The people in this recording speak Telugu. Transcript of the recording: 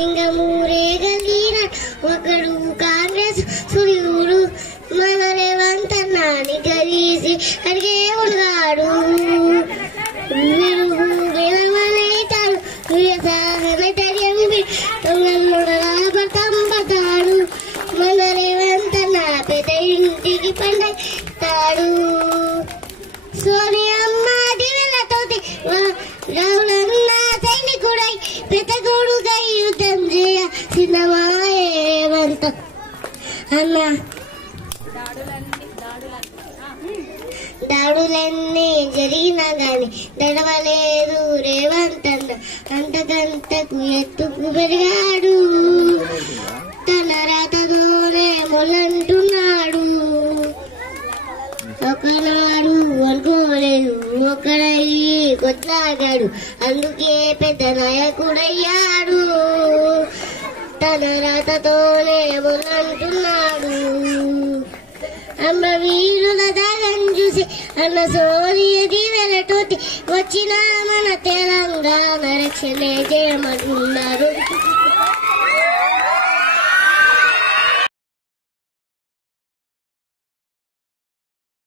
సింగమూరే గల్లీన ఒకడు కాంగ్రెస్ సూర్యుడు మన రేవంత్ అన్నాని కలిసి అడిగే ఉన్నాడు విలువలైతాడు పడతాడు మన రేవంత్ అన్న పెద్ద ఇంటికి పండుతాడు సోనియమ్మ దివెలతోటి రావులన్న సైనికుడై పెద్దగోడుగై యుద్ధం చేయ సిద్ధమాయేవంత అన్న దాడులన్నీ జరిగినా గాని దడవలేదు రేవంత్ అన్న అంతకంతకు ఎత్తుకు పెరిగాడు తన రాతతోనే మొలంటున్నాడు ఒకనాడు అనుకోలేదు ఒకడయ్యి కొట్లాగాడు అందుకే పెద్ద నాయకుడయ్యాడు తన రాతతోనే మొలంటున్నాడు అమ్మ వీరుల దాగం చూసి అన్న సోనియ దీవెలతోటి వచ్చిన మన తెలంగాణ రక్షణ చేయమంటున్నారు.